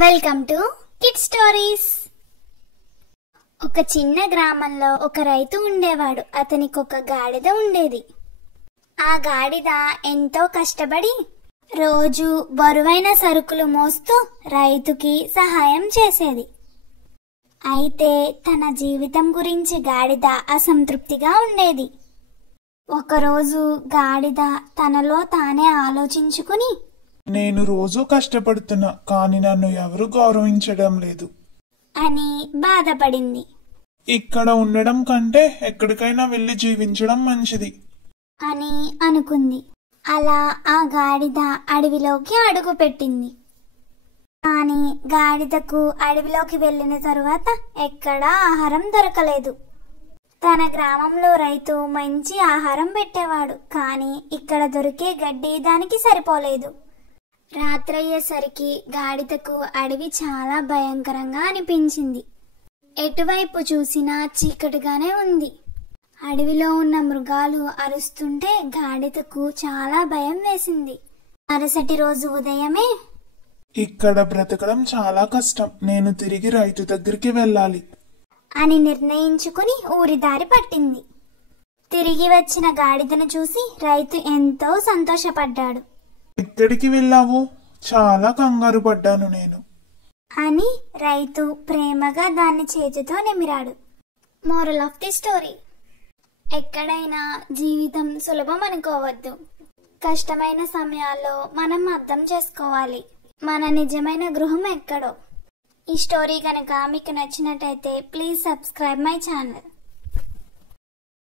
Welcome to kid stories. ఒక చిన్న గ్రామంలో ఒక రైతు ఉండేవాడు. అతనికి ఒక గాడిద ఉండేది. ఆ గాడిద ఎంతో కష్టపడి రోజు బరువైన సరుకులు మోస్తూ రైతుకి సహాయం చేసేది. అయితే తన జీవితం గురించి గాడిద అసంతృప్తిగా ఉండేది. ఒకరోజు గాడిద తనలో తానే ఆలోచించుకుని, నేను రోజు కష్టపడుతున్నా, కానీ నన్ను ఎవరు గౌరవించడం లేదు అని బాధపడింది. ఇక్కడ ఉండడం కంటే ఎక్కడికైనా వెళ్లి జీవించడం మంచిది అని అనుకుంది. అలా ఆ గాడిద అడవిలోకి అడుగు పెట్టింది. కానీ గాడిదకు అడవిలోకి వెళ్ళిన తరువాత ఎక్కడా ఆహారం దొరకలేదు. తన గ్రామంలో రైతు మంచి ఆహారం పెట్టేవాడు, కానీ ఇక్కడ దొరికే గడ్డి దానికి సరిపోలేదు. రాత్రయ్యేసరికి గాడిదకు అడవి చాలా భయంకరంగా అనిపించింది. ఎటువైపు చూసినా చీకటిగానే ఉంది. అడవిలో ఉన్న మృగాలు అరుస్తుంటే గాడిదకు చాలా భయం వేసింది. మరుసటి రోజు ఉదయమే, ఇక్కడ బ్రతకడం చాలా కష్టం, నేను తిరిగి రైతు దగ్గరికి వెళ్ళాలి అని నిర్ణయించుకుని ఊరి దారి పట్టింది. తిరిగి వచ్చిన గాడిదను చూసి రైతు ఎంతో సంతోషపడ్డాడు. ఎక్కడికి వెళ్ళావు? చాలా కంగారు పడ్డాను నేను అని రైతు ప్రేమగా దాన్ని చేతితో నిమిరాడు. మోరల్ ఆఫ్ ది స్టోరీ: ఎక్కడైనా జీవితం సులభం అనుకోవద్దు. కష్టమైన సమయాల్లో మనం అర్థం చేసుకోవాలి మన నిజమైన గృహం ఎక్కడో. ఈ స్టోరీ కనుక మీకు నచ్చినట్టయితే ప్లీజ్ సబ్స్క్రైబ్ మై ఛానల్.